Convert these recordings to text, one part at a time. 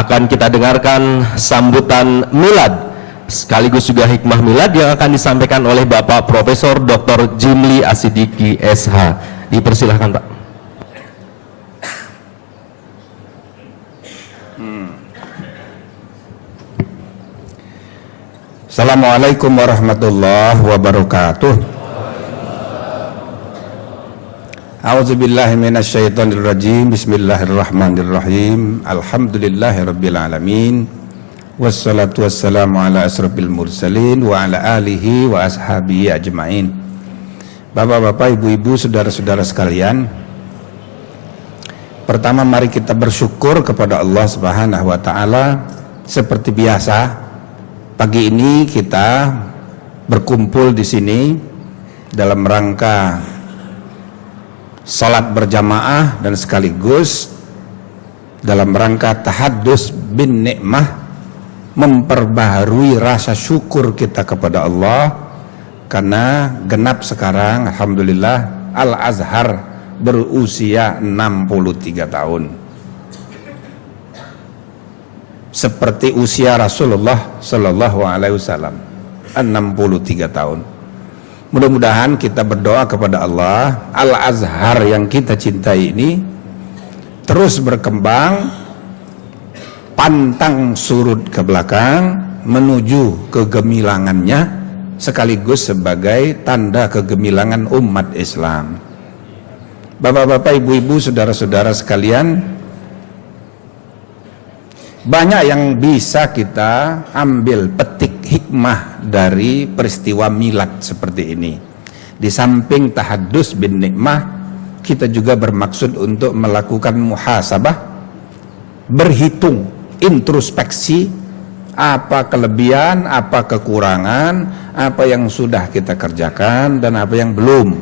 akan kita dengarkan sambutan milad sekaligus juga hikmah milad yang akan disampaikan oleh Bapak Profesor Dr. Jimli Asidiki SH. Dipersilahkan Pak. Assalamualaikum warahmatullahi wabarakatuh. A'udzubillahi minasyaitonirrajim. Bismillahirrahmanirrahim. Alhamdulillahirabbil alamin. Wassalatu wassalamu ala asrofil mursalin wa ala alihi wa ashabihi ajmain. Bapak-bapak, ibu-ibu, saudara-saudara sekalian, pertama mari kita bersyukur kepada Allah Subhanahu wa taala. Seperti biasa, pagi ini kita berkumpul di sini dalam rangka salat berjamaah dan sekaligus dalam rangka tahaddus bin nikmah, memperbaharui rasa syukur kita kepada Allah karena genap sekarang alhamdulillah Al-Azhar berusia 63 tahun. Seperti usia Rasulullah Sallallahu Alaihi Wasallam 63 tahun. Mudah-mudahan kita berdoa kepada Allah, Al-Azhar yang kita cintai ini terus berkembang, pantang surut ke belakang menuju kegemilangannya, sekaligus sebagai tanda kegemilangan umat Islam. Bapak-bapak, ibu-ibu, saudara-saudara sekalian, banyak yang bisa kita ambil petik hikmah dari peristiwa milad seperti ini. Di samping tahaddus bin nikmah, kita juga bermaksud untuk melakukan muhasabah, berhitung, introspeksi, apa kelebihan, apa kekurangan, apa yang sudah kita kerjakan dan apa yang belum.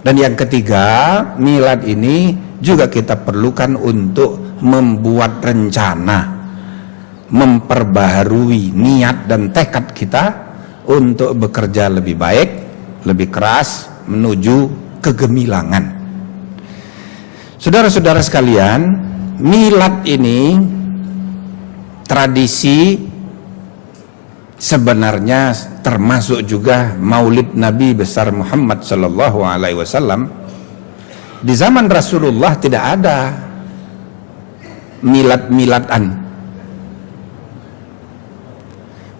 Dan yang ketiga, milad ini juga kita perlukan untuk membuat rencana, memperbaharui niat dan tekad kita untuk bekerja lebih baik, lebih keras menuju kegemilangan. Saudara-saudara sekalian, milad ini tradisi sebenarnya termasuk juga maulid Nabi besar Muhammad sallallahu alaihi wasallam. Di zaman Rasulullah tidak ada milad-miladan.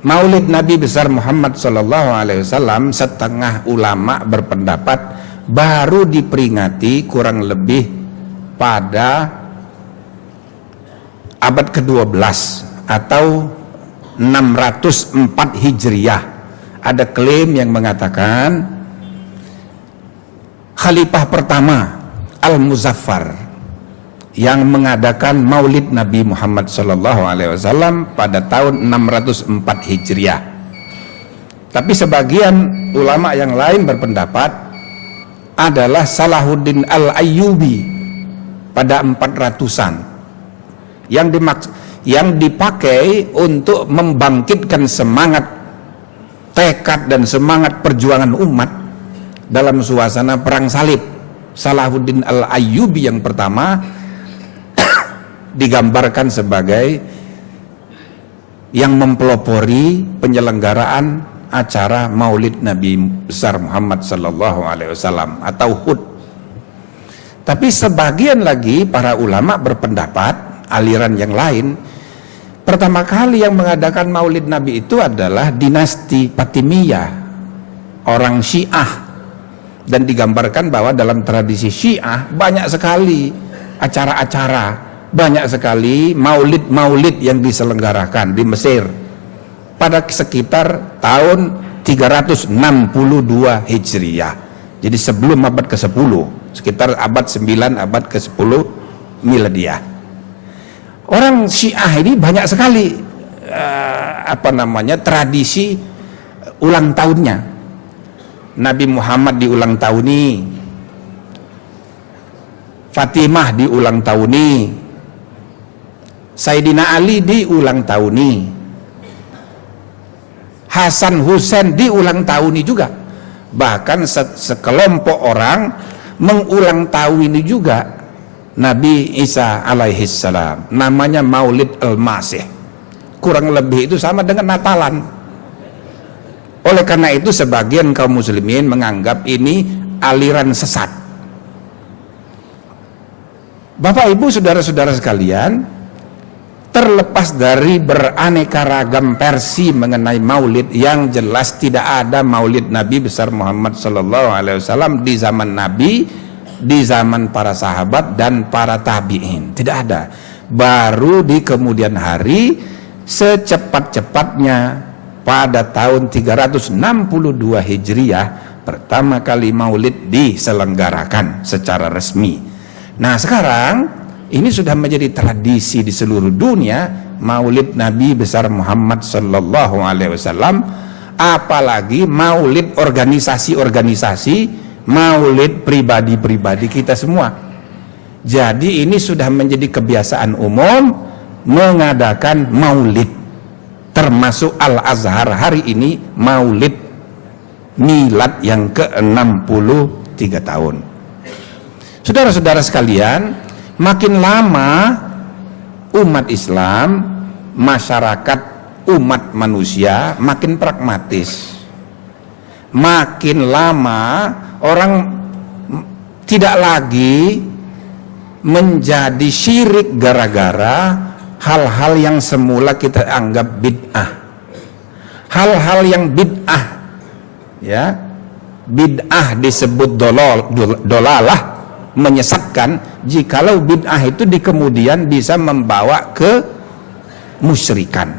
Maulid Nabi besar Muhammad sallallahu alaihi wasallam, setengah ulama berpendapat baru diperingati kurang lebih pada abad ke-12 atau 604 Hijriah. Ada klaim yang mengatakan Khalifah pertama Al-Muzaffar yang mengadakan Maulid Nabi Muhammad SAW pada tahun 604 Hijriah. Tapi sebagian ulama yang lain berpendapat adalah Salahuddin Al-Ayyubi pada 400-an yang dipakai untuk membangkitkan semangat, tekad dan semangat perjuangan umat dalam suasana perang salib. Salahuddin Al-Ayyubi yang pertama digambarkan sebagai yang mempelopori penyelenggaraan acara Maulid Nabi besar Muhammad sallallahu alaihi wasallam atau HUT. Tapi sebagian lagi para ulama berpendapat, aliran yang lain, pertama kali yang mengadakan Maulid Nabi itu adalah dinasti Fatimiyah, orang Syiah. Dan digambarkan bahwa dalam tradisi Syiah banyak sekali acara-acara, banyak sekali maulid-maulid yang diselenggarakan di Mesir pada sekitar tahun 362 Hijriah. Jadi sebelum abad ke-10, sekitar abad 9, abad ke-10 Miladiah. Orang Syiah ini banyak sekali tradisi ulang tahunnya. Nabi Muhammad diulang tahuni, Fatimah diulang tahuni, Sayyidina Ali diulang tahuni, Hasan Husain diulang tahuni juga. Bahkan sekelompok orang mengulang tahuni juga Nabi Isa alaihissalam, namanya Maulid Al-Masih. Kurang lebih itu sama dengan Natalan. Oleh karena itu sebagian kaum muslimin menganggap ini aliran sesat. Bapak Ibu saudara-saudara sekalian, terlepas dari beraneka ragam versi mengenai maulid, yang jelas tidak ada maulid Nabi besar Muhammad SAW di zaman Nabi, di zaman para sahabat dan para tabi'in. Tidak ada. Baru di kemudian hari secepat-cepatnya pada tahun 362 Hijriah pertama kali maulid diselenggarakan secara resmi. Nah sekarang ini sudah menjadi tradisi di seluruh dunia, maulid Nabi besar Muhammad sallallahu alaihi wasallam, apalagi maulid organisasi-organisasi, maulid pribadi-pribadi kita semua. Jadi ini sudah menjadi kebiasaan umum mengadakan maulid, termasuk Al-Azhar hari ini maulid milad yang ke-63 tahun. Saudara-saudara sekalian, makin lama umat Islam, masyarakat, umat manusia makin pragmatis. Makin lama orang tidak lagi menjadi syirik gara-gara hal-hal yang semula kita anggap bid'ah. Hal-hal yang bid'ah, ya, bid'ah disebut dolalah, menyesatkan, jikalau bid'ah itu di kemudian bisa membawa ke musyrikan.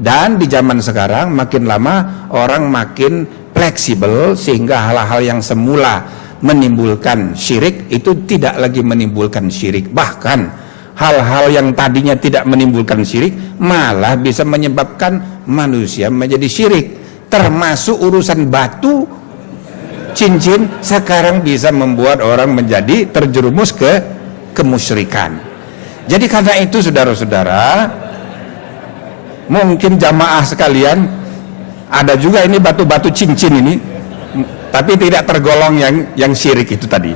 Dan di zaman sekarang makin lama orang makin fleksibel, sehingga hal-hal yang semula menimbulkan syirik itu tidak lagi menimbulkan syirik. Bahkan hal-hal yang tadinya tidak menimbulkan syirik malah bisa menyebabkan manusia menjadi syirik. Termasuk urusan batu, cincin, sekarang bisa membuat orang menjadi terjerumus ke kemusyrikan. Jadi karena itu saudara-saudara, mungkin jamaah sekalian, ada juga ini batu-batu cincin ini, tapi tidak tergolong yang syirik itu tadi.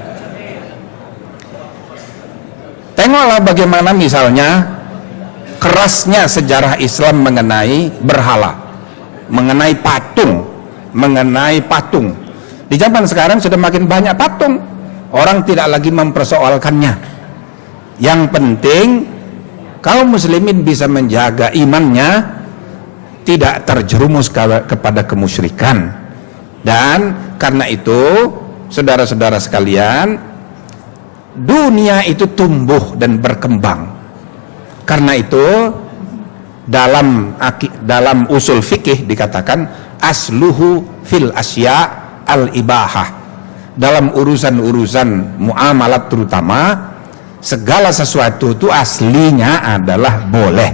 Tengoklah bagaimana misalnya kerasnya sejarah Islam mengenai berhala, mengenai patung. Di zaman sekarang sudah makin banyak patung, orang tidak lagi mempersoalkannya. Yang penting kaum muslimin bisa menjaga imannya, tidak terjerumus kepada kemusyrikan. Dan karena itu saudara-saudara sekalian, dunia itu tumbuh dan berkembang. Karena itu dalam usul fikih dikatakan asluhu fil asya al-ibahah. Dalam urusan-urusan muamalat terutama, segala sesuatu itu aslinya adalah boleh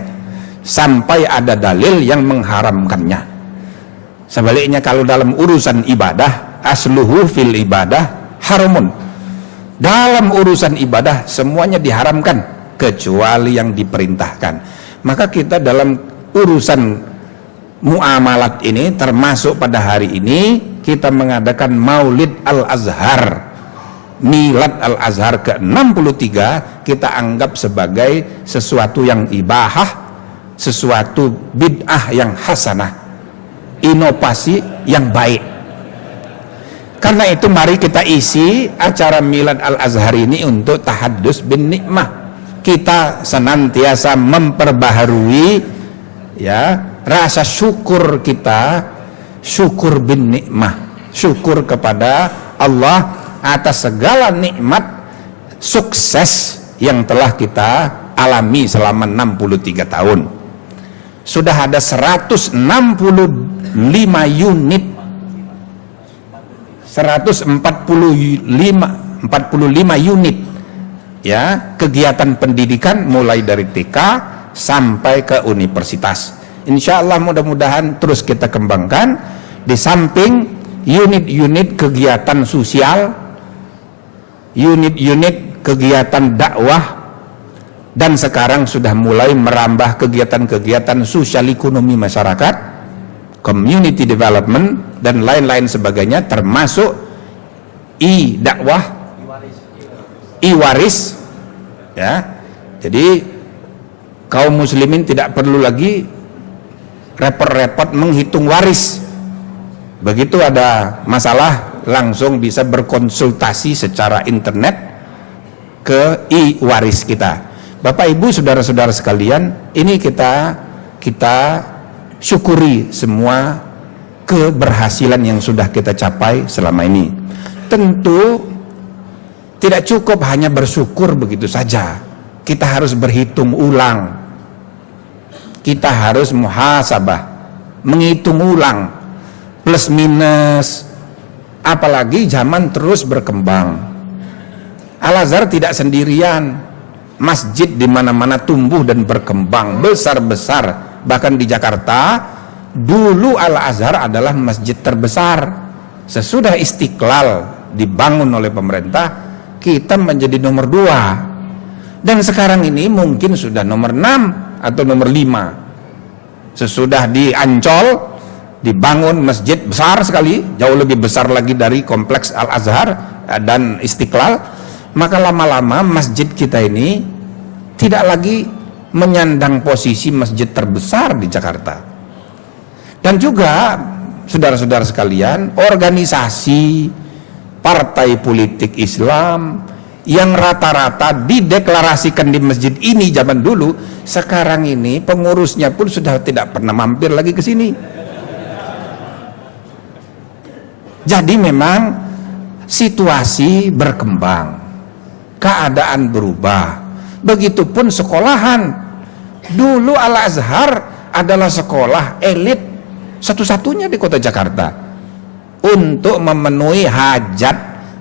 sampai ada dalil yang mengharamkannya. Sebaliknya kalau dalam urusan ibadah, asluhu fil ibadah haramun. Dalam urusan ibadah semuanya diharamkan kecuali yang diperintahkan. Maka kita dalam urusan muamalat ini, termasuk pada hari ini kita mengadakan Maulid Al-Azhar, Milad Al-Azhar ke-63, kita anggap sebagai sesuatu yang ibahah, sesuatu bid'ah yang hasanah, inovasi yang baik. Karena itu mari kita isi acara Milad Al-Azhar ini untuk tahaddus bin nikmah. Kita senantiasa memperbaharui, ya, rasa syukur kita, syukur bin nikmah, syukur kepada Allah atas segala nikmat sukses yang telah kita alami selama 63 tahun. Sudah ada 145 unit, 145 unit, ya, kegiatan pendidikan mulai dari TK sampai ke universitas. Insya Allah mudah-mudahan terus kita kembangkan. Di samping unit-unit kegiatan sosial, unit-unit kegiatan dakwah, dan sekarang sudah mulai merambah kegiatan-kegiatan sosial ekonomi masyarakat, community development, dan lain-lain sebagainya, termasuk i-dakwah, i-waris, Ya. Jadi kaum muslimin tidak perlu lagi repot-repot menghitung waris. Begitu ada masalah langsung bisa berkonsultasi secara internet ke e-waris kita. Bapak Ibu saudara-saudara sekalian, ini kita syukuri semua keberhasilan yang sudah kita capai selama ini. Tentu tidak cukup hanya bersyukur begitu saja. Kita harus berhitung ulang. Kita harus muhasabah, menghitung ulang plus minus. Apalagi zaman terus berkembang. Al-Azhar tidak sendirian. Masjid di mana-mana tumbuh dan berkembang besar-besar. Bahkan di Jakarta dulu Al-Azhar adalah masjid terbesar. Sesudah Istiqlal dibangun oleh pemerintah, kita menjadi nomor 2. Dan sekarang ini mungkin sudah nomor 6 atau nomor 5. Sesudah di Ancol dibangun masjid besar sekali, jauh lebih besar lagi dari kompleks Al-Azhar dan Istiqlal. Maka lama-lama masjid kita ini tidak lagi menyandang posisi masjid terbesar di Jakarta. Dan juga saudara-saudara sekalian, organisasi partai politik Islam yang rata-rata dideklarasikan di masjid ini zaman dulu, sekarang ini pengurusnya pun sudah tidak pernah mampir lagi ke sini. Jadi memang situasi berkembang, keadaan berubah. Begitupun sekolahan. Dulu Al-Azhar adalah sekolah elit satu-satunya di kota Jakarta untuk memenuhi hajat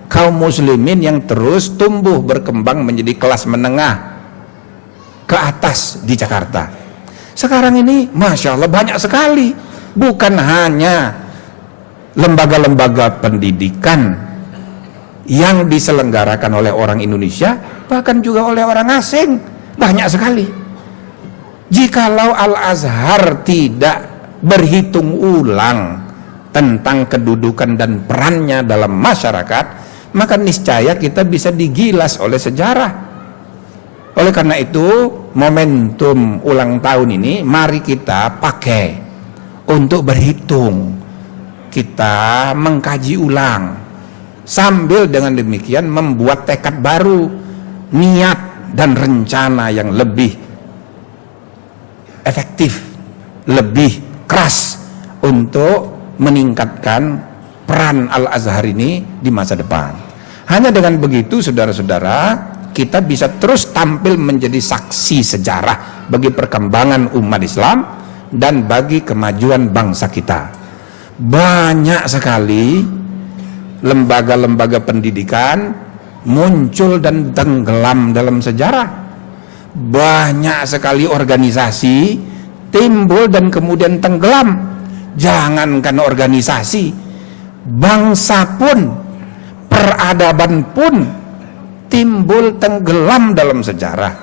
kaum muslimin yang terus tumbuh berkembang menjadi kelas menengah ke atas di Jakarta. Sekarang ini Masya Allah banyak sekali, bukan hanya lembaga-lembaga pendidikan yang diselenggarakan oleh orang Indonesia, bahkan juga oleh orang asing, banyak sekali. Jikalau Al-Azhar tidak berhitung ulang tentang kedudukan dan perannya dalam masyarakat, maka niscaya kita bisa digilas oleh sejarah. Oleh karena itu, momentum ulang tahun ini mari kita pakai untuk berhitung. Kita mengkaji ulang, sambil dengan demikian membuat tekad baru, niat dan rencana yang lebih efektif, lebih keras untuk meningkatkan peran Al-Azhar ini di masa depan. Hanya dengan begitu saudara-saudara, kita bisa terus tampil menjadi saksi sejarah bagi perkembangan umat Islam dan bagi kemajuan bangsa kita. Banyak sekali lembaga-lembaga pendidikan muncul dan tenggelam dalam sejarah. Banyak sekali organisasi timbul dan kemudian tenggelam. Jangankan organisasi, bangsa pun, peradaban pun timbul tenggelam dalam sejarah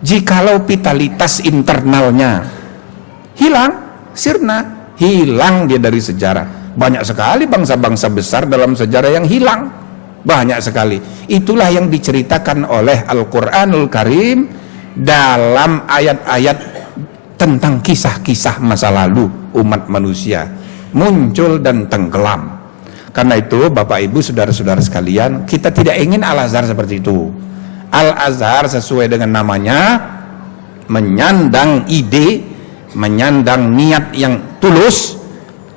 jikalau vitalitas internalnya hilang, sirna, hilang dia dari sejarah. Banyak sekali bangsa-bangsa besar dalam sejarah yang hilang, banyak sekali. Itulah yang diceritakan oleh Al-Quranul Karim dalam ayat-ayat tentang kisah-kisah masa lalu umat manusia muncul dan tenggelam. Karena itu Bapak Ibu saudara-saudara sekalian, kita tidak ingin Al-Azhar seperti itu. Al-Azhar sesuai dengan namanya menyandang ide, menyandang niat yang tulus,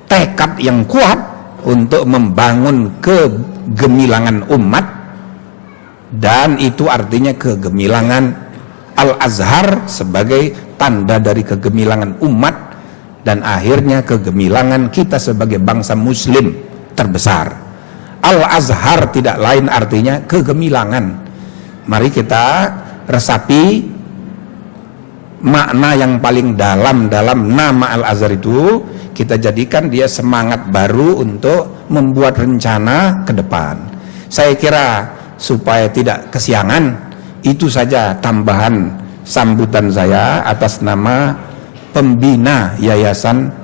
tekad yang kuat untuk membangun kegemilangan umat, dan itu artinya kegemilangan Al-Azhar sebagai tanda dari kegemilangan umat dan akhirnya kegemilangan kita sebagai bangsa muslim terbesar. Al-Azhar tidak lain artinya kegemilangan. Mari kita resapi makna yang paling dalam nama Al-Azhar itu, kita jadikan dia semangat baru untuk membuat rencana ke depan. Saya kira supaya tidak kesiangan, itu saja tambahan sambutan saya atas nama pembina Yayasan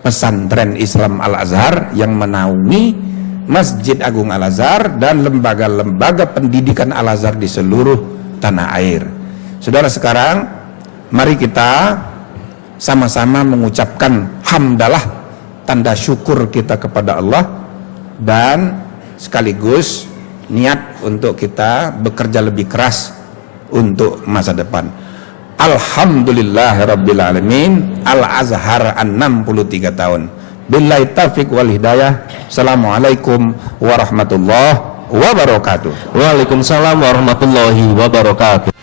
Pesantren Islam Al-Azhar yang menaungi Masjid Agung Al-Azhar dan lembaga-lembaga pendidikan Al-Azhar di seluruh tanah air. Saudara, sekarang mari kita sama-sama mengucapkan hamdalah, tanda syukur kita kepada Allah, dan sekaligus niat untuk kita bekerja lebih keras untuk masa depan. Alhamdulillahirrabbilalamin. Al-Azhar 63 tahun. Billahi taufiq wal hidayah. Assalamualaikum warahmatullahi wabarakatuh. Waalaikumsalam warahmatullahi wabarakatuh.